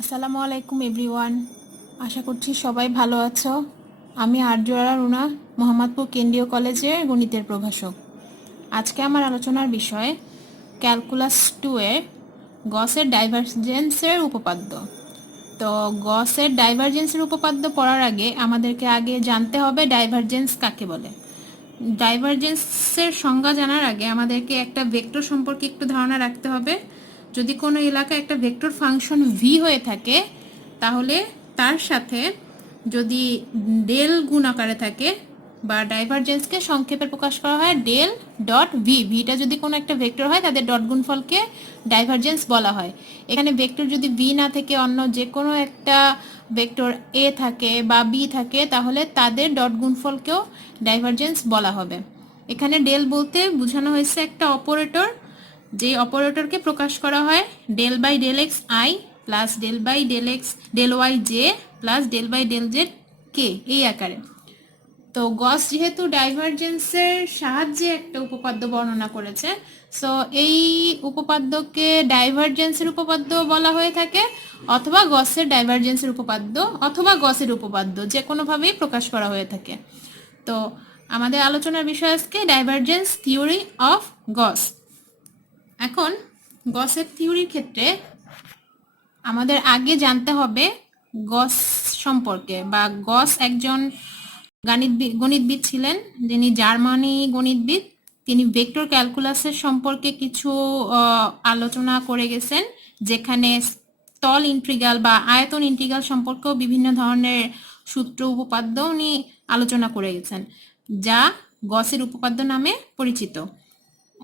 আসসালামু আলাইকুম, এভরিওয়ান। আশা করছি সবাই ভালো আছো। আমি আর্যরা রুনা, মোহাম্মদপুর কেন্দ্রীয় কলেজের গণিতের প্রভাষক। আজকে আমার আলোচনার বিষয়, ক্যালকুলাস টু এর গসের ডাইভারজেন্সের উপপাদ্য। তো গসের ডাইভারজেন্সের উপপাদ্য পড়ার আগে আমাদেরকে আগে জানতে হবে ডাইভারজেন্স কাকে বলে। ডাইভারজেন্সের সংজ্ঞা জানার আগে আমাদেরকে একটা ভেক্টর সম্পর্কে একটু ধারণা রাখতে হবে। যদি কোনো এলাকায় একটা ভেক্টর ফাংশন ভি হয়ে থাকে, তাহলে তার সাথে যদি ডেল গুণ আকারে থাকে বা ডাইভারজেন্সকে সংক্ষেপে প্রকাশ করা হয় ডেল ডট ভি ভিটা যদি কোনো একটা ভেক্টর হয়, তাদের ডট গুণফলকে ডাইভারজেন্স বলা হয়। এখানে ভেক্টর যদি ভি না থেকে অন্য যে কোনো একটা ভেক্টর এ থাকে বা বি থাকে, তাহলে তাদের ডট গুণফলকেও ডাইভারজেন্স বলা হবে। এখানে ডেল বলতে বোঝানো হয়েছে একটা অপারেটর যে অপারেটরকে প্রকাশ করা হয় del by del x i plus del by del x del y j plus del by del z k এই আকারে। তো গস যেহেতু ডাইভারজেন্সের সাহায্যে একটা উপপাদ্য বর্ণনা করেছে সো এই উপপাদ্যকে ডাইভারজেন্সের উপপাদ্য বলা হয়ে থাকে, অথবা গসের ডাইভারজেন্সের উপপাদ্য, অথবা গসের উপপাদ্য, যে কোনোভাবেই প্রকাশ করা হয়ে থাকে। তো আমাদের আলোচনার বিষয় আজকে ডাইভারজেন্স থিওরি অফ গস। এখন গসের থিওরির ক্ষেত্রে আমাদের আগে জানতে হবে গস সম্পর্কে বা গস একজন গণিতবিদ গণিতবিদ ছিলেন, যিনি জার্মানি গণিতবিদ। তিনি ভেক্টর ক্যালকুলাসের সম্পর্কে কিছু আলোচনা করে গেছেন, যেখানে স্থল ইন্ট্রিগাল বা আয়তন ইন্ট্রিগাল সম্পর্কেও বিভিন্ন ধরনের সূত্র উপপাদ্য উনি আলোচনা করে গেছেন, যা গসের উপপাদ্য নামে পরিচিত।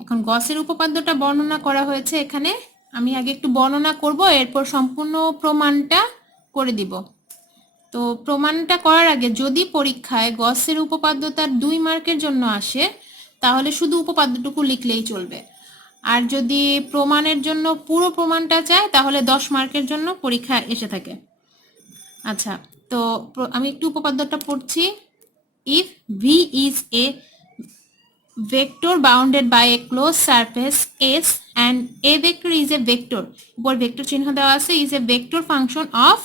এখন গসের উপপাদ্যটা বর্ণনা করা হয়েছে এখানে। আমি আগে একটু বর্ণনা করব, এরপর সম্পূর্ণ প্রমাণটা করে দিব। তো প্রমাণটা করার আগে যদি পরীক্ষায় গসের উপপাদ্য তার দুই মার্কের জন্য আসে, তাহলে শুধু উপপাদ্যটুকু লিখলেই চলবে। আর যদি প্রমাণের জন্য পুরো প্রমাণটা চায়, তাহলে দশ মার্কের জন্য পরীক্ষা এসে থাকে। আচ্ছা তো আমি একটু উপপাদ্যটা পড়ছি। If V is a vector bounded by a closed surface S and a vector is a vector. উপর ভেক্টর চিহ্ন দেওয়া আছে, is a vector function of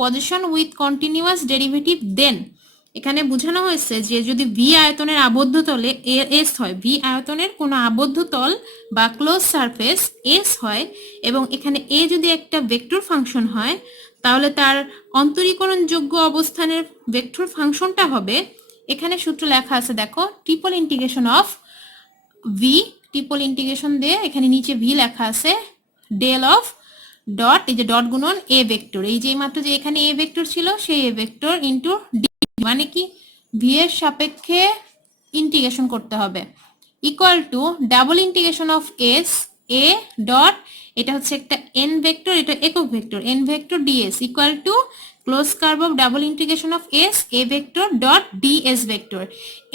position with continuous derivative then. এখানে বোঝানো হয়েছে যে যদি ভি আয়তনের আবদ্ধ তলে এস হয় ভি আয়তনের কোনো আবদ্ধ তল বা ক্লোজ সারফেস এস হয়, এবং এখানে এ যদি একটা ভেক্টর ফাংশন হয়, তাহলে তার অন্তরীকরণযোগ্য অবস্থানের ভেক্টর ফাংশনটা হবে এখানে সূত্র লেখা আছে, দেখো triple integration of V triple integration দিয়ে এখানে নিচে ভি লেখা আছে ডেল অফ ডট এই যে ডট গুণন এ ভেক্টর এই যে মাত্র যে এখানে এ ভেক্টর ছিল, সেই এ ভেক্টর ইন্টু ডি মানে কি? ভি এর সাপেক্ষে ইন্টিগ্রেশন করতে হবে। Equal to double integration of S A dot এটা হচ্ছে একটা এন ভেক্টর এটা একক vector N vector ds equal to close curve of double integration of S A vector dot D S vector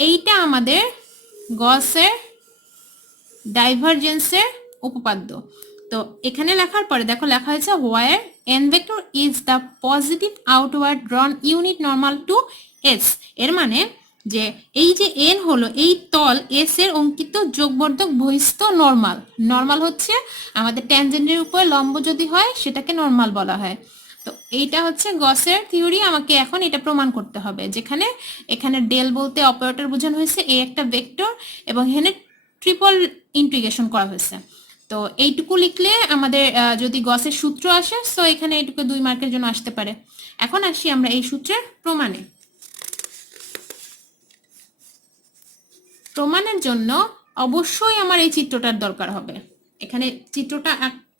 এইটা আমাদের গসের ডাইভারজেন্সের উপপাদ্য। তো এখানে লেখার পরে দেখো লেখা হয়েছে where N vector is the positive outward drawn unit normal to S এর মানে যে এই যে এন হলো, এই তল এস এর অঙ্কিত যোগবর্ধক বহিস্থ নর্মাল নর্মাল হচ্ছে আমাদের ট্যানজেন্টের উপর লম্ব যদি হয়, সেটাকে নর্মাল বলা হয়। তো এইটা হচ্ছে গসের থিওরি, আমাকে এখন এটা প্রমাণ করতে হবে। যেখানে এখানে ডেল বলতে অপারেটর বোঝানো হয়েছে, এ একটা ভেক্টর এবং এখানে ট্রিপল ইন্টিগ্রেশন করা হয়েছে। তো এইটুকু লিখলে আমাদের যদি গসের সূত্র আসে সো এখানে এইটুকু দুই মার্কের জন্য আসতে পারে। এখন আসি আমরা এই সূত্রের প্রমাণে। প্রমাণের জন্য অবশ্যই আমার এই চিত্রটার দরকার হবে। এখানে চিত্রটা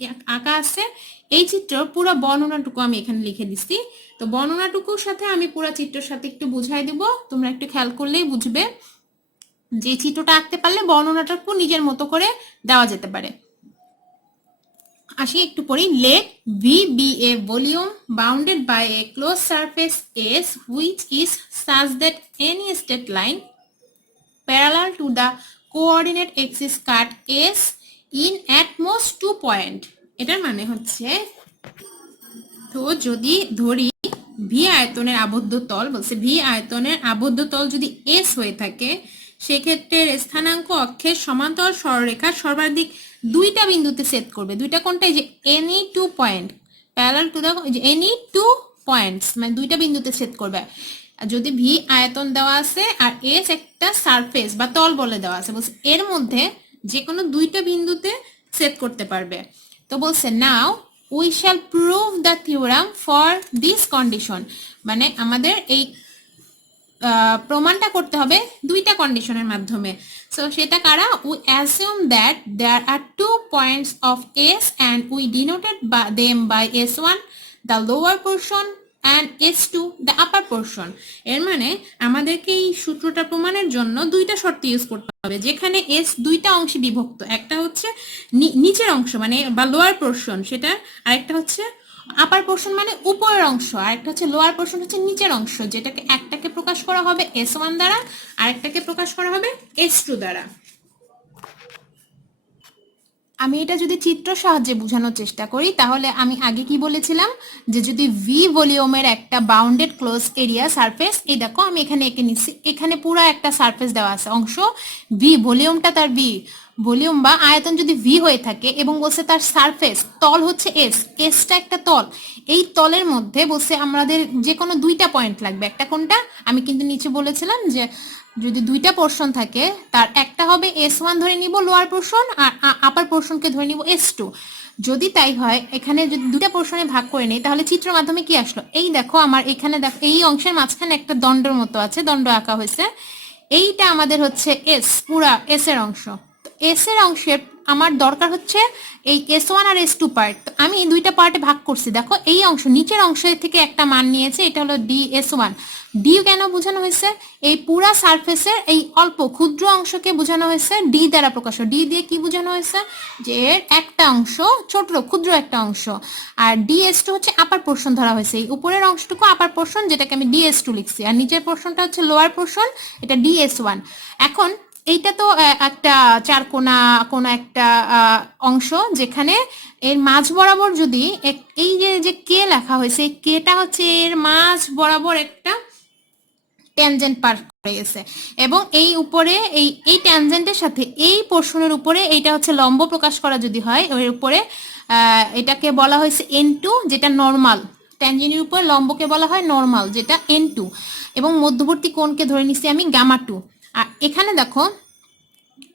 আঁক- আছে। এই চিত্র পুরো বর্ণনাটুকু আমি এখানে লিখে দিচ্ছি তো বর্ণনাটুকুর সাথে আমি পুরো চিত্রের সাথে একটু বুঝাই দিব। তোমরা একটু খেয়াল করলেই বুঝবে যে চিত্রটা আঁকতে পারলে বর্ণনাটুকু নিজের মতো করে দেওয়া যেতে পারে। আসি একটু পড়ি। Let V be a volume bounded by a close surface S which is such that any state line parallel to the coordinate axis cut S at most two point এটার মানে হচ্ছে, তো যদি ধরি ভি আয়তনের আবদ্ধ তল, বলছে ভি আয়তনের আবদ্ধ তল যদি এস হয়ে থাকে সেক্ষেত্রে স্থানাঙ্ক অক্ষের সমান্তরাল সরলরেখা সর্বাধিক দুইটা বিন্দুতে সেট করবে। দুইটা কোনটা? যে any two point parallel to the any two points মানে দুইটা বিন্দুতে ছেদ করবে। যদি ভি আয়তন দেওয়া আছে, আর এস একটা সারফেস বা তল বলে দেওয়া আছে, বলছে এর মধ্যে যে কোনো দুইটা বিন্দুতে সেট করতে পারবে। তো বলছে now we shall prove the theorem for this condition মানে আমাদের এই প্রমাণটা করতে হবে দুইটা কন্ডিশনের মাধ্যমে। সো সেটা কারা? We assume that there are two points of S and we denoted বা them by S one the lower portion and S two the upper portion এর মানে আমাদেরকে এই সূত্রটা প্রমাণের জন্য দুইটা শর্ত ইউজ করতে হবে, যেখানে এস দুইটা অংশে বিভক্ত। একটা হচ্ছে নিচের অংশ মানে বা লোয়ার পোর্শন সেটা আরেকটা হচ্ছে আপার পোর্শন মানে উপরের অংশ আর একটা হচ্ছে লোয়ার পোর্শন হচ্ছে নিচের অংশ, যেটাকে একটাকে প্রকাশ করা হবে এস ওয়ান দ্বারা, আরেকটাকে প্রকাশ করা হবে এস টু দ্বারা। আমি এটা যদি চিত্র সাহায্যে বোঝানোর চেষ্টা করি, তাহলে আমি আগে কি বলেছিলাম? যে যদি ভি ভলিউমের একটা বাউন্ডেড ক্লোজ এরিয়া সারফেস এই দেখো আমি এখানে এঁকে নিচ্ছি, এখানে পুরো একটা সারফেস দেওয়া আছে অংশ। ভি ভলিউমটা তার ভি ভলিউম বা আয়তন যদি ভি হয়ে থাকে এবং বলছে তার সারফেস তল হচ্ছে এস এসটা একটা তল, এই তলের মধ্যে বলছে আমাদের যে কোনো দুইটা পয়েন্ট লাগবে। একটা কোনটা? আমি কিন্তু নিচে বলেছিলাম যে যদি দুইটা পোর্শন থাকে, তার একটা হবে এস ওয়ান ধরে নিব লোয়ার পোর্শন আর আপার পোর্শনকে ধরে নিব এস টু যদি তাই হয়, এখানে যদি দুটা পোর্শনে ভাগ করে নেই, তাহলে চিত্র মাধ্যমে কি আসলো? এই দেখো আমার এখানে দেখো, এই অংশের মাঝখানে একটা দণ্ডর মতো আছে, দণ্ড আঁকা হয়েছে। এইটা আমাদের হচ্ছে এস পুরা এস এর অংশ। এস এর অংশের আমার দরকার হচ্ছে এই এস ওয়ান আর এস টু পার্ট আমি এই দুইটা পার্টে ভাগ করছি। দেখো, এই অংশ, নিচের অংশ থেকে একটা মান নিয়েছে, এটা হলো ডি এস ওয়ান ডি কেন বোঝানো হয়েছে? এই পুরা সারফেসের এই অল্প ক্ষুদ্র অংশকে বোঝানো হয়েছে ডি দ্বারা প্রকাশ। ডি দিয়ে কি বোঝানো হয়েছে? যে এর একটা অংশ ছোট, ক্ষুদ্র একটা অংশ। আর ডি এস টু হচ্ছে আপার পোর্শন ধরা হয়েছে। এই উপরের অংশটুকু আপার পোর্শন যেটাকে আমি ডি এস টু লিখছি। আর নিচের পোর্শনটা হচ্ছে লোয়ার পোর্শন এটা ডি এস ওয়ান এখন এইটা তো একটা চার কোনা একটা অংশ যেখানে এর মাঝ বরাবর যদি এই যে যে কে লেখা হয়েছে, এই কেটা হচ্ছে এর মাঝ বরাবর একটা ট্যানজেন্ট পার করে গেছে। এবং এই উপরে, এই এই ট্যানজেন্টের সাথে এই পোর্শনের উপরে এইটা হচ্ছে লম্ব প্রকাশ করা যদি হয়, এর উপরে এটাকে বলা হয়েছে এন টু যেটা নর্মাল ট্যানজেন্টের উপরে লম্বকে বলা হয় নর্মাল যেটা এন টু এবং মধ্যবর্তী কোণকে ধরে নিছি আমি গামা টু আর এখানে দেখো,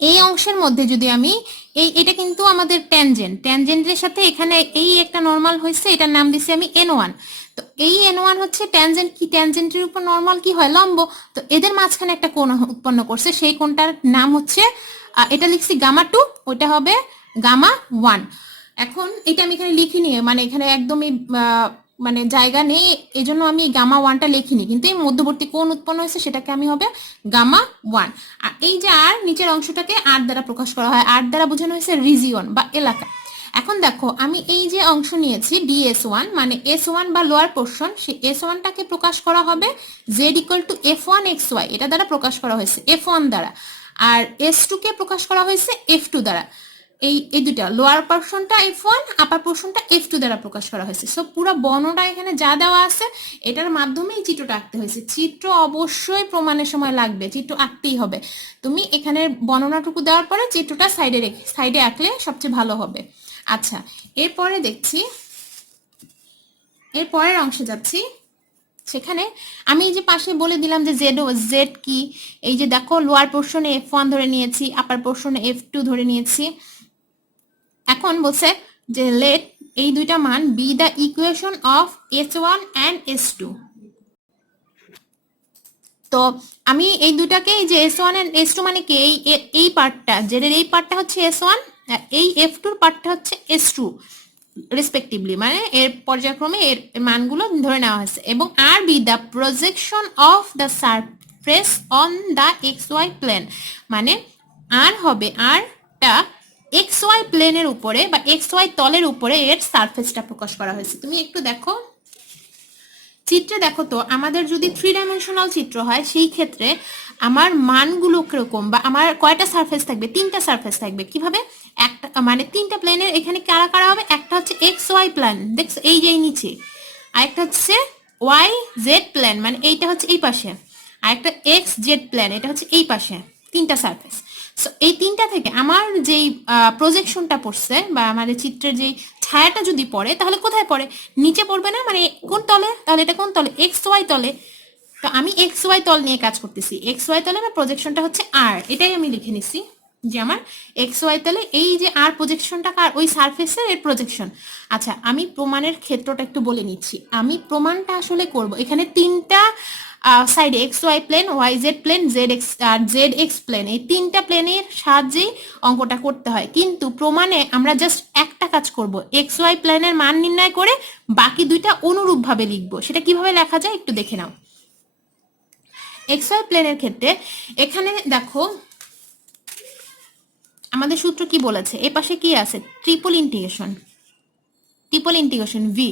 এই অংশের মধ্যে যদি আমি, এই, এটা কিন্তু আমাদের ট্যানজেন্ট ট্যানজেন্টের সাথে এখানে এই একটা নর্মাল হয়েছে, এটার নাম দিছি আমি এন ওয়ান তো এই এন ওয়ান হচ্ছে ট্যানজেন্ট কি? ট্যানজেন্টের উপর নর্মাল কি হয়? লম্ব। তো এদের মাঝখানে একটা কোণ উৎপন্ন করছে, সেই কোণটার নাম হচ্ছে এটা লিখছি গামা টু ওইটা হবে গামা ওয়ান এখন এটা আমি এখানে লিখিনি মানে এখানে একদমই মানে জায়গা নেই এই জন্য আমি গামা ওয়ানটা লিখিনি। কিন্তু এই মধ্যবর্তী কোন উৎপন্ন হয়েছে সেটাকে আমি হবে গামা ওয়ান আর এই যে আর নিচের অংশটাকে আর দ্বারা প্রকাশ করা হয়, আর দ্বারা বোঝানো হয়েছে রিজিয়ন বা এলাকা। এখন দেখো, আমি এই যে অংশ নিয়েছি ডিএস ওয়ান মানে এস ওয়ান বা লোয়ার পোর্শন সেই এস ওয়ানটাকে প্রকাশ করা হবে Z equal to F one X Y এটা দ্বারা প্রকাশ করা হয়েছে এফ ওয়ান দ্বারা। আর এস টু কে প্রকাশ করা হয়েছে এফ টু দ্বারা। এই এই দুটা লোয়ার পোর্শনটা এফ ওয়ান আপার পোর্শনটা এফ টু দ্বারা প্রকাশ করা হয়েছে। সো পুরো বর্ণটা এখানে যা দেওয়া আছে, এটার মাধ্যমে এই চিত্রটা আঁকতে হয়েছে। চিত্র অবশ্যই প্রমাণের সময় লাগবে, চিত্র আঁকতেই হবে। তুমি এখানে বর্ণনাটুকু দেওয়ার পরে চিত্রটা সাইডে রেখে সাইডে আঁকলে সবচেয়ে ভালো হবে। আচ্ছা এরপরে দেখছি এর পরের অংশে যাচ্ছি। সেখানে আমি এই যে পাশে বলে দিলাম যে জেড জেড কি, এই যে দেখো লোয়ার পোর্শনে এফ ওয়ান ধরে নিয়েছি আপার পোর্শনে এফ টু ধরে নিয়েছি। এখন বলছে যে লেট এই দুইটা মান be the equation of S one and S two তো আমি এই দুটাকে যে S one and S two মানে কি? এই এই পার্টটা জেডের এই পার্টটা হচ্ছে এস ওয়ান এই এফ টুর পার্টটা হচ্ছে এস টু রেসপেক্টিভলি মানে এর পর্যায়ক্রমে এর মানগুলো ধরে নেওয়া হয়েছে। এবং R be the projection of the surface on the X Y plane মানে আর হবে, আরটা এক্স ওয়াই প্লেনের উপরে বা এক্স ওয়াই তলের উপরে এর সারফেসটা প্রকাশ করা হয়েছে। তুমি একটু দেখো। চিত্রে দেখো তো, আমাদের যদি থ্রি ডাইমেনশনাল চিত্র হয়, সেই ক্ষেত্রে আমার মানগুলো কীরকম বা আমার কয়টা সারফেস থাকবে? তিনটা সারফেস থাকবে। কীভাবে? একটা মানে তিনটা প্লেনের এখানে কারা কারা হবে? একটা হচ্ছে এক্স ওয়াই প্ল্যান দেখছ? এই যে নিচে। আরেকটা হচ্ছে ওয়াই জেড প্ল্যান মানে এইটা হচ্ছে এই পাশে। আরেকটা এক্স জেড প্ল্যান এটা হচ্ছে এই পাশে। তিনটা সারফেস সো এই তিনটা থেকে আমার যেই প্রজেকশনটা পড়ছে বা আমাদের চিত্রের যেই ছায়াটা যদি পড়ে, তাহলে কোথায় পড়ে? নিচে পড়বে না? মানে কোন তলে? তাহলে এটা কোন তলে? এক্স ওয়াই তলে। তো আমি এক্স ওয়াই তল নিয়ে কাজ করতেছি। এক্স ওয়াই তলে আমার প্রজেকশনটা হচ্ছে আর এটাই আমি লিখে নিছি যে আমার এক্স ওয়াই তলে এই যে আর প্রজেকশনটা কার ওই সারফেসের এর প্রজেকশন আচ্ছা আমি প্রমাণের ক্ষেত্রটা একটু বলে নিচ্ছি। আমি প্রমাণটা আসলে করব। এখানে তিনটা সাইডে X Y plane Y Z plane Z X আর জেড এক্স প্লেন এই তিনটা প্লেনের সাহায্যেই অঙ্কটা করতে হয়। কিন্তু প্রমাণে আমরা জাস্ট একটা কাজ করব এক্স ওয়াই প্লেনের মান নির্ণয় করে বাকি দুইটা অনুরূপভাবে লিখব। সেটা কীভাবে লেখা যায় একটু দেখে নাও। এক্স ওয়াই প্লেনের ক্ষেত্রে এখানে দেখো, আমাদের সূত্র কি বলেছে? এ পাশে কি আছে? Triple integration triple integration V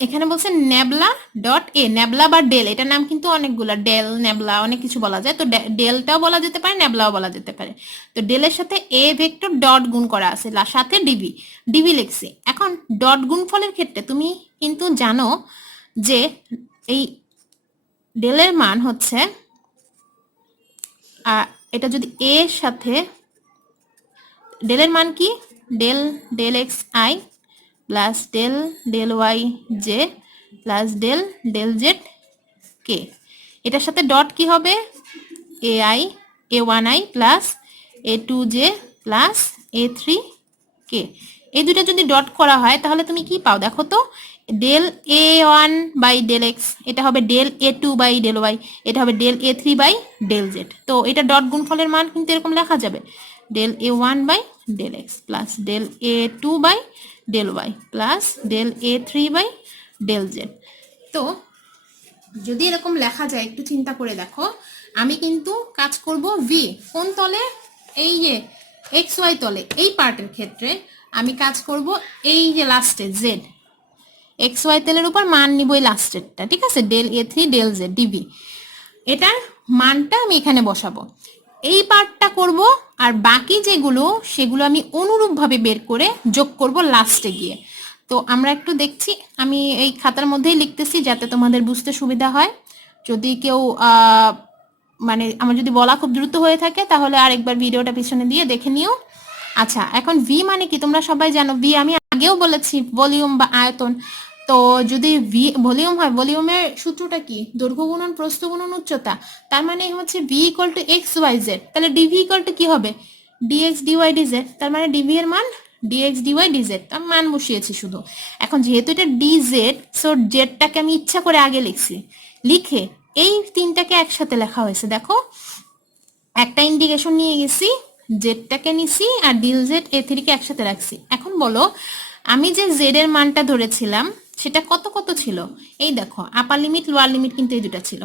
এখানে বলছে নেবলা ডট এ নেবলা বা ডেল, এটার নাম কিন্তু অনেকগুলা, ডেল নেবলা অনেক কিছু বলা যায়। তো ডেলটাও বলা যেতে পারে নেবলাও বলা যেতে পারে। তো ডেলের সাথে এ ভেক্টর ডট গুণ করা আছে সাথে ডিভি ডিভি লিখছি। এখন ডট গুণফলের ক্ষেত্রে তুমি কিন্তু জানো যে এই ডেলের মান হচ্ছে এটা যদি এর সাথে, ডেলের মান কি? Del del X I plus del del Y J plus del del Z K. এটার সাথে ডট কি হবে? A I, A one I plus A two J plus A three K. এই দুটো যদি ডট করা হয়, তাহলে তুমি কি পাও? দেখো তো, del A one by del X, এটা হবে del A two by del Y, এটা হবে del A three by del Z. তো এটা ডট গুণফলের মান কিন্তু এরকম লেখা যাবে, del A one by del X plus del A two by del Y plus del A three by del Z তো যদি এরকম লেখা যায়, একটু চিন্তা করে দেখো। আমি কিন্তু কাজ করব ভি কোন তলে? এই যে এক্স ওয়াই তলে। এই পার্টের ক্ষেত্রে আমি কাজ করব এই যে লাস্টে জেড এক্স ওয়াই তেলের উপর মান নিব এই লাস্টেরটা ঠিক আছে? Del A three del Z DV এটার মানটা আমি এখানে বসাবো। এই পার্টটা করব আর বাকি যেগুলো, সেগুলো আমি অনুরূপভাবে বের করে যোগ করব লাস্টে গিয়ে। তো আমরা একটু দেখছি, আমি এই খাতার মধ্যেই লিখতেছি যাতে তোমাদের বুঝতে সুবিধা হয়। যদি কেউ মানে আমার যদি বলা খুব দ্রুত হয়ে থাকে, তাহলে আরেকবার ভিডিওটা পিছনে দিয়ে দেখে নিও। আচ্ছা এখন ভি মানে কি? তোমরা সবাই জানো ভি আমি আগেও বলেছি, ভলিউম বা আয়তন। তো যদি ভি ভলিউম হয়, ভলিউমের সূত্রটা কি? দৈর্ঘ্য গুণন, প্রস্থ গুণন, উচ্চতা। তার মানে হচ্ছে V equal to X Y Z তাহলে ডিভি ইকুয়াল টু কি হবে? ডিএক্স ডিওয়াই ডিজেড তার মানে ডিভি এর মান ডিএক্স ডিওয়াই ডিজেড আমি মান বসিয়েছি শুধু। এখন যেহেতু এটা ডিজেড সো জেডটাকে আমি ইচ্ছা করে আগে লিখছি। লিখে এই তিনটাকে একসাথে লেখা হয়েছে। দেখো, একটা ইন্ডিকেশন নিয়ে গেছি জেডটাকে নিছি, আর ডিল জেড এ থ্রিকে একসাথে রাখছি। এখন বলো, আমি যে জেড এর মানটা ধরেছিলাম সেটা কত কত ছিল? এই দেখো আপার লিমিট লোয়ার লিমিট কিন্তু এই দুটা ছিল।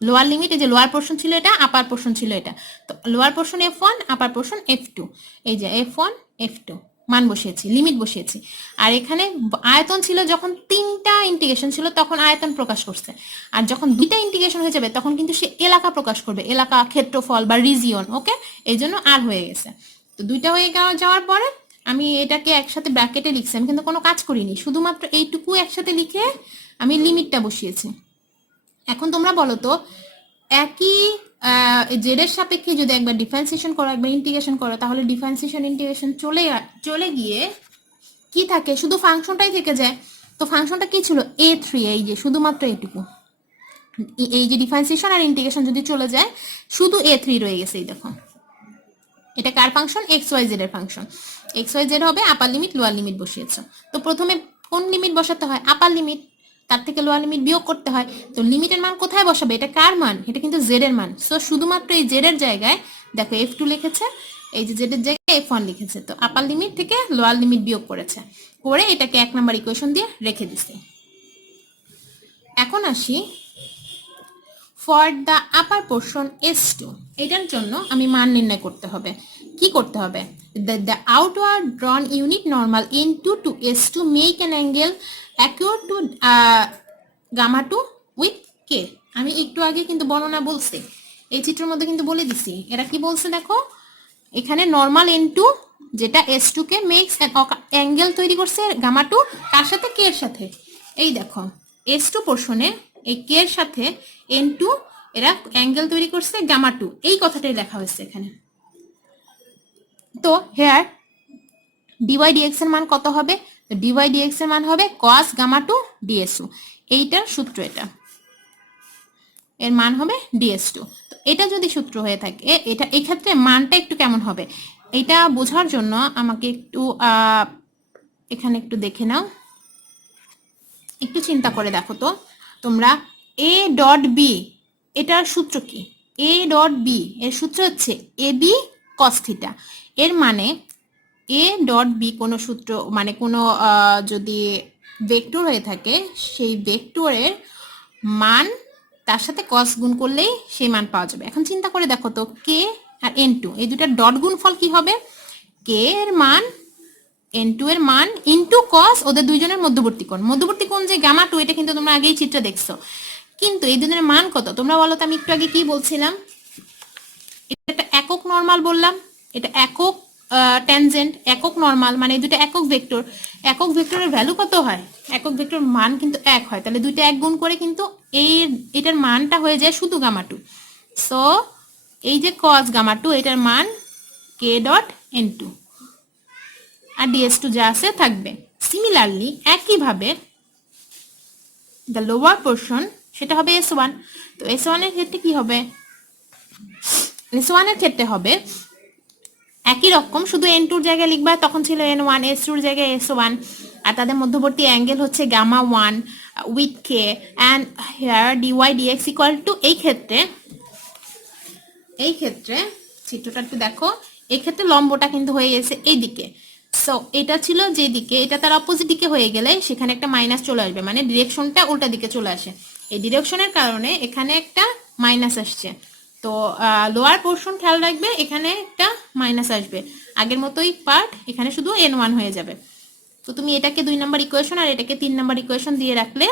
লোয়ার লিমিট এই যে লোয়ার পোর্শন ছিল এটা আপার পোর্শন ছিল এটা। তো lower portion F one upper portion F two এই যে এফ ওয়ান এফ টু মান বসিয়েছি লিমিট বসিয়েছি। আর এখানে আয়তন ছিল যখন তিনটা ইন্টিগ্রেশন ছিল, তখন আয়তন প্রকাশ করছে। আর যখন দুইটা ইন্টিগ্রেশন হয়ে যাবে, তখন কিন্তু সে এলাকা প্রকাশ করবে, এলাকা, ক্ষেত্রফল বা রিজিয়ন ওকে এই জন্য আর হয়ে গেছে। তো দুইটা হয়ে যাওয়ার পরে আমি এটাকে একসাথে ব্র্যাকেটে লিখছি, আমি কিন্তু কোনো কাজ করিনি। শুধুমাত্র এইটুকু একসাথে লিখে আমি লিমিটটা বসিয়েছি। এখন তোমরা বলো তো, একই জেডের সাপেক্ষে যদি একবার ডিফারেন্সিয়েশন করো, একবার ইন্টিগ্রেশন করো, তাহলে ডিফারেন্সিয়েশন ইন্টিগ্রেশন চলে চলে গিয়ে কি থাকে? শুধু ফাংশনটাই থেকে যায়। তো ফাংশনটা কি ছিল? এ থ্রি এই যে, শুধুমাত্র এটুকু এই যে ডিফারেন্সিয়েশন আর ইন্টিগ্রেশন যদি চলে যায়, শুধু এ থ্রি রয়ে গেছে, এই দেখো। এটা কার ফাংশন এক্স ওয়াই জেড এর ফাংশন এক্স ওয়াই জেড হবে আপার লিমিট লোয়ার লিমিট বসিয়েছ। তো প্রথমে কোন লিমিট বসাতে হয়? আপার লিমিট তার থেকে লোয়ার লিমিট বিয়োগ করতে হয়। তো লিমিটের মান কোথায় বসাবে? এটা কার মান? এটা কিন্তু জেড এর মান। সো শুধুমাত্র এই জেড এর জায়গায়, দেখো এফ টু লিখেছে, এই যে জেড এর জায়গায় এফ ওয়ান লিখেছে। তো আপার লিমিট থেকে লোয়ার লিমিট বিয়োগ করেছে। করে এটাকে এক নাম্বার ইকুয়েশন দিয়ে রেখে দিছে। এখন আসি for the upper portion S two এটার জন্য আমি মান নির্ণয় করতে হবে। কি করতে হবে? The outward drawn unit normal in to to is to make an angle acute to gamma to with কে আমি একটু আগে কিন্তু বর্ণনা বলছি। এই চিত্রের মধ্যে কিন্তু বলে দিছি। এরা কি বলছে দেখো? এখানে নর্মাল এন টু যেটা S two K makes angle তৈরি করছে গামা টু কার সাথে কে এর সাথে। এই দেখো এস টু পোর্শনে এই কে এর সাথে এন টু এরা অ্যাঙ্গেল তৈরি করছে গামা টু এই কথাটাই লেখা হয়েছে এখানে। তো হেয়ার ডিওয়াই ডিএক্স এর মান কত হবে? ডিওয়াই ডিএক্স এর মান হবে কস গামা টু ডিএসু এইটার সূত্র এটা। এর মান হবে ডিএস টু তো এটা যদি সূত্র হয়ে থাকে, এটা এই ক্ষেত্রে মানটা একটু কেমন হবে? এটা বোঝার জন্য আমাকে একটু এখানে একটু দেখে নাও। একটু চিন্তা করে দেখো তো। তোমরা এ ডট বি এটার সূত্র কি? এ ডট বি এর সূত্র হচ্ছে এ বি কস্থিটা এর মানে এ ডট বি কোনো সূত্র মানে কোনো যদি ভেক্টর হয়ে থাকে, সেই ভেক্টরের মান তার সাথে কস গুণ করলেই সেই মান পাওয়া যাবে। এখন চিন্তা করে দেখো তো কে আর এন টু এই দুটার ডট গুণফল কি হবে? কে এর মান এন টু এর মান ইনটু কস ওদের দুইজনের মধ্যবর্তী কোণ। মধ্যবর্তী কোণ যে গামা টু এটা কিন্তু তোমরা আগেই চিত্র দেখছ। কিন্তু এই দুজনের মান কত? তোমরা বলো তো, আমি একটু আগে কি বলছিলাম? এটা একটা একক নর্মাল বললাম। এটা একক ট্যানজেন্ট একক নর্মাল মানে এই দুটো একক ভেক্টর একক ভেক্টরের ভ্যালু কত হয়? একক ভেক্টর মান কিন্তু এক হয়। তাহলে দুইটা এক গুণ করে কিন্তু এই এটার মানটা হয়ে যায় শুধু গামা টু সো এই যে কজ গামা টু এটার মান কে ডট এন টু আর ডিএস টু যা আছে থাকবে। সিমিলারলি একইভাবে দ্য লোয়ার পোর্শন সেটা হবে এস ওয়ান তো এস ওয়ানের ক্ষেত্রে কি হবে? এস ওয়ানের ক্ষেত্রে হবে একই রকম, শুধু এন টুর জায়গায় লিখবা, তখন ছিল এন ওয়ান এস টুর জায়গায় এস ওয়ান আর তাদের মধ্যবর্তী অ্যাঙ্গেল হচ্ছে gamma one with K and here DY DX equal to এই ক্ষেত্রে এই ক্ষেত্রে চিত্রটা একটু দেখো, এই ক্ষেত্রে লম্বটা কিন্তু হয়ে গেছে এই দিকে সো এটা ছিল যে দিকে এটা তার অপোজিট দিকে হয়ে গেলে সেখানে একটা মাইনাস চলে আসবে মানে ডিরেকশনটা উল্টা দিকে চলে আসে। এই ডিরেকশনের কারণে এখানে একটা মাইনাস আসছে। তো লোয়ার পোর্শন খেয়াল রাখবে, এখানে একটা মাইনাস আসবে। আগের মতোই পার্ট এখানে শুধু এন ওয়ান হয়ে যাবে। তো তুমি এটাকে দুই নম্বর ইকুয়েশন আর এটাকে তিন নম্বর ইকুয়েশন দিয়ে রাখলে,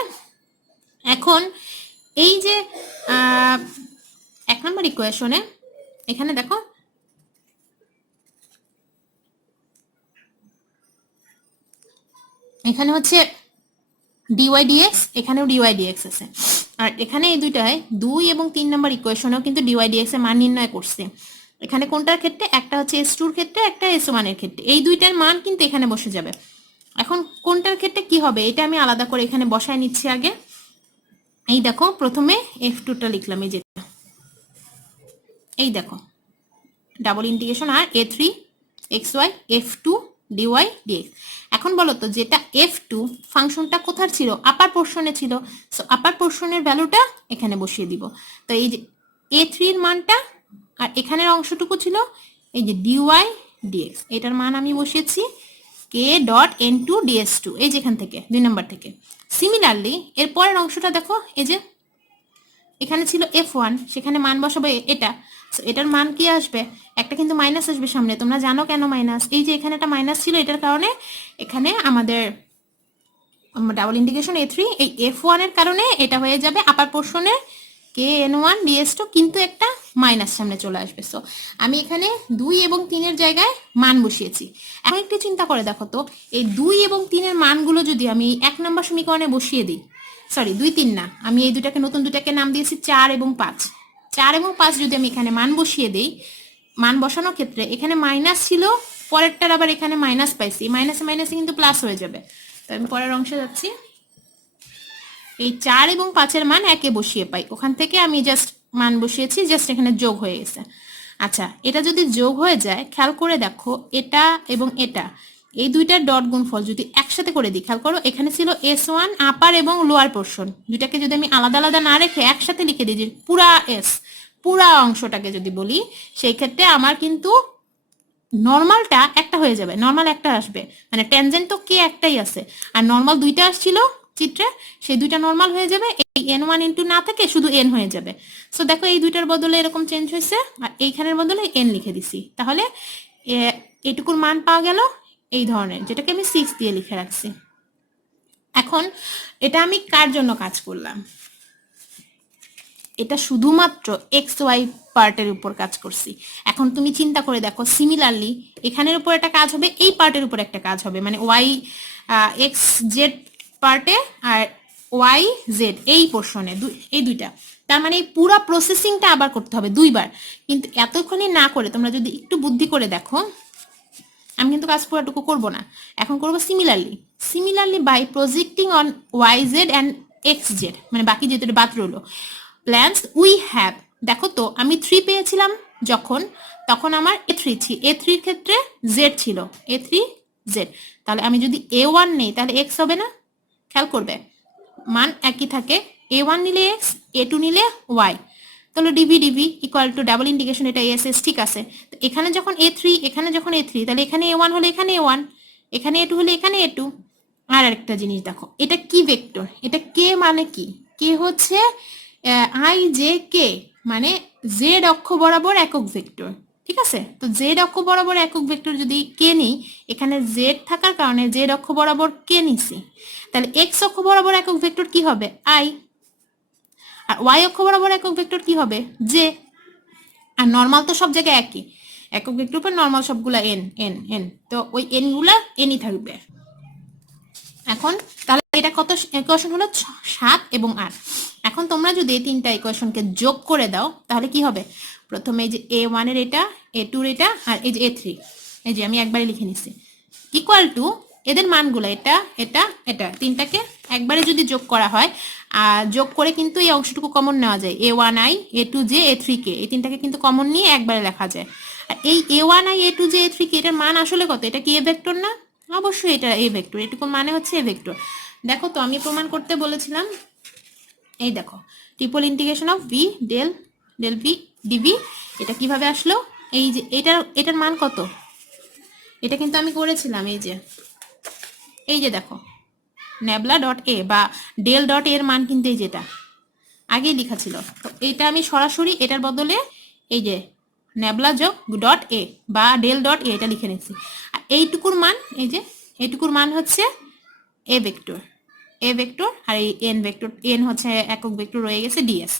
এখন এই যে এক নম্বর ইকুয়েশনে এখানে দেখো, এখানে হচ্ছে ডিওয়াই ডিএক্স এখানেও ডিওয়াই ডিএক্স আছে। আর এখানে এই দুইটায় দুই এবং তিন নম্বর ইকুয়েশনেও কিন্তু ডিওয়াই ডিএক্স এর মান নির্ণয় করছে। এখানে কোনটার ক্ষেত্রে? একটা হচ্ছে এস টুর ক্ষেত্রে, একটা এস ওয়ানের ক্ষেত্রে। এই দুইটার মান কিন্তু এখানে বসে যাবে। এখন কোনটার ক্ষেত্রে কি হবে? এটা আমি আলাদা করে এখানে বসায় নিচ্ছি আগে। এই দেখো, প্রথমে এফ টুটা লিখলাম, এই যেটা এই দেখো double integration R A three X Y F two DY DX এখন বলো তো, যেটা এফ টু ফাংশনটা কোথার ছিল? আপার পোর্শনে ছিল। সো আপার পোর্শনের ভ্যালুটা এখানে বসিয়ে দিব। তো এই যে এ থ্রির মানটা, আর এখানের অংশটুকু ছিল এই যে ডিওয়াই ডিএক্স এটার মান আমি বসিয়েছি K dot N two DS two এই যেখান থেকে, দুই নম্বর থেকে। সিমিলারলি এর পরের অংশটা দেখো, এই যে এখানে ছিল এফ ওয়ান সেখানে মান বসাবো এটা। এটার মান কি আসবে? একটা কিন্তু মাইনাস আসবে সামনে। তোমরা জানো কেন মাইনাস এই যে এখানে একটা মাইনাস ছিল, এটার কারণে এখানে আমাদের ডাবল ইন্ডিকেশন এ থ্রি এই এফ ওয়ানের কারণে এটা হয়ে যাবে upper পোর্শনে K N one DS two কিন্তু একটা মাইনাস সামনে চলে আসবে। সো আমি এখানে দুই এবং তিনের জায়গায় মান বসিয়েছি। এখন একটু চিন্তা করে দেখো তো, এই দুই এবং তিনের মানগুলো যদি আমি এক নম্বর সমীকরণে বসিয়ে দিই সরি দুই তিন না, আমি এই দুটাকে নতুন দুটাকে নাম দিয়েছি চার এবং পাঁচ। চার এবং পাঁচ যদি আমি এখানে মান বসিয়ে দিই, মান বসানোর ক্ষেত্রে এখানে মাইনাস ছিল, পরেরটার আবার এখানে মাইনাস পাইছি। মাইনাসে মাইনাসে কিন্তু প্লাস হয়ে যাবে। তো আমি পরের অংশে যাচ্ছি। এই চার এবং পাঁচের মান একে বসিয়ে পাই। ওখান থেকে আমি জাস্ট মান বসিয়েছি জাস্ট এখানে যোগ হয়ে গেছে। আচ্ছা এটা যদি যোগ হয়ে যায়, খেয়াল করে দেখো, এটা এবং এটা। এই দুইটার ডট গুণফল যদি একসাথে করে দিই, খেয়াল করো, এখানে ছিল এস ওয়ান আপার এবং লোয়ার পোর্শন দুইটাকে যদি আমি আলাদা আলাদা না রেখে একসাথে লিখে দিই, যে পুরা এস পুরা অংশটাকে যদি বলি, সেই ক্ষেত্রে আমার কিন্তু নর্মালটা একটা হয়ে যাবে, নর্মাল একটা আসবে। মানে ট্যানজেন্ট তো কে একটাই আছে। আর নর্মাল দুইটা আসছিল চিত্রে, সেই দুইটা নর্মাল হয়ে যাবে, এই এন ওয়ান ইন্টু না থেকে, শুধু এন হয়ে যাবে। সো দেখো এই দুইটার বদলে এরকম চেঞ্জ হয়েছে, আর এইখানের বদলে এন লিখে দিছি। তাহলে এটুকুর মান পাওয়া গেল এই ধরনের, যেটাকে আমি সিক্স দিয়ে লিখে রাখছি। এখন, এটা আমি কার জন্য কাজ করলাম? এটা শুধুমাত্র এক্স ওয়াই পার্টের উপর কাজ করছি। এখন তুমি চিন্তা করে দেখো সিমিলারলি এখানের উপর একটা কাজ হবে, এই পার্টের উপর একটা কাজ হবে। মানে ওয়াই এক্স জেড পার্টে আর ওয়াই জেড এই পোর্শনে এই দুইটা। তার মানে এই পুরো প্রসেসিংটা আবার করতে হবে দুইবার। কিন্তু এতক্ষণই না করে তোমরা যদি একটু বুদ্ধি করে দেখো আমি কিন্তু কাজ পুরোটুকু করব না। এখন করব similarly similarly by projecting on Y Z and X Z মানে বাকি যেটা বাদ রইল। প্ল্যান্স উই হ্যাভ দেখো তো, আমি থ্রি পেয়েছিলাম যখন, তখন আমার এ থ্রি এ থ্রির ক্ষেত্রে জেড ছিল। এ থ্রি জেড তাহলে আমি যদি এ ওয়ান নেই, তাহলে এক্স হবে না? খেয়াল করবে। মান একই থাকে। এ ওয়ান নিলে এক্স এ টু নিলে ওয়াই তাহলে DV DV equal to double integration এটা এস এস ঠিক আছে। তো এখানে যখন এ থ্রি এখানে যখন এ থ্রি তাহলে এখানে এ ওয়ান হলে এখানে এ ওয়ান এখানে এ টু হলে এখানে এ টু আর একটা জিনিস দেখো, এটা কি ভেক্টর এটা কে মানে কি? কে হচ্ছে আই জে কে মানে জেড অক্ষ বরাবর একক ভেক্টর ঠিক আছে? তো জেড অক্ষ বরাবর একক ভেক্টর যদি কে নিই, এখানে জেড থাকার কারণে জেড অক্ষ বরাবর কে নিছি। তাহলে এক্স অক্ষ বরাবর একক ভেক্টর কি হবে? আই আর ওয়াই অক্ষ বরাবর একক ভেক্টর কি হবে? জে আর নর্মাল তো সব জায়গায় একই। একক ভেক্টর উপর নর্মাল সবগুলা এন এন এন তো ওই এনগুলা এনই থাকবে। এখন তাহলে এটা কত ইকুয়েশন হলো? সাত এবং আট। এখন তোমরা যদি এই তিনটা ইকুয়েশনকে যোগ করে দাও, তাহলে কি হবে? প্রথমে এই যে এ ওয়ানের এটা এ টুর এটা, আর এই যে এ থ্রি এই যে আমি একবারে লিখে নিচ্ছি ইকুয়াল টু এদের মানগুলো, এটা এটা এটা, তিনটাকে একবারে যদি যোগ করা হয় আর যোগ করে কিন্তু এই অংশটুকু কমন নেওয়া যায় A one I A two J A three K এই তিনটাকে কিন্তু কমন নিয়ে একবারে লেখা যায়। আর এই A one I A two J A three K এটার মান আসলে কত? এটা কি এ ভেক্টর না? অবশ্যই এটা এ ভেক্টর এটুকু মানে হচ্ছে এ ভেক্টর দেখো তো, আমি প্রমাণ করতে বলেছিলাম, এই দেখো triple integration of V del del V DV এটা কীভাবে আসলো? এই যে, এটার এটার মান কত? এটা কিন্তু আমি করেছিলাম, এই যে এই যে দেখো, নেবলা ডট এ বা ডেল ডট এর মান কিন্তু এই যেটা। আগেই লেখা ছিল। তো এটা আমি সরাসরি এটার বদলে এই যে নেবলা যোগ ডট এ বা ডেল ডট এ এটা লিখে নিচ্ছি। আর এইটুকুর মান, এই যে, এইটুকুর মান হচ্ছে এ ভেক্টর এ ভেক্টর আর এই এন ভেক্টর এন হচ্ছে একক ভেক্টর রয়ে গেছে ডিএস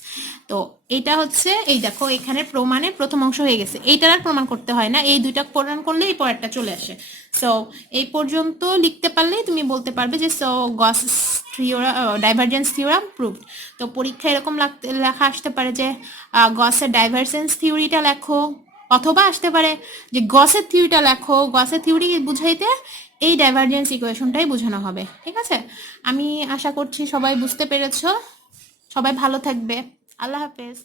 তো এটা হচ্ছে, এই দেখো এখানে প্রমাণে প্রথম অংশ হয়ে গেছে। এইটার আর প্রমাণ করতে হয় না, এই দুইটা প্রমাণ করলে এই পরেরটা চলে আসে। সো এই পর্যন্ত লিখতে পারলেই তুমি বলতে পারবে যে so Gauss theorem divergence theorem proved তো পরীক্ষা এরকম লেখা আসতে পারে যে গসের ডাইভারজেন্স থিওরিটা লেখো, অথবা আসতে পারে যে গসের থিওরিটা লেখো। গসের থিওরি বুঝাইতে এই ডাইভারজেন্স ইকুয়েশনটাই বোঝানো হবে, ঠিক আছে? আমি আশা করছি সবাই বুঝতে পেরেছ। সবাই ভালো থাকবে। আল্লাহ হাফেজ।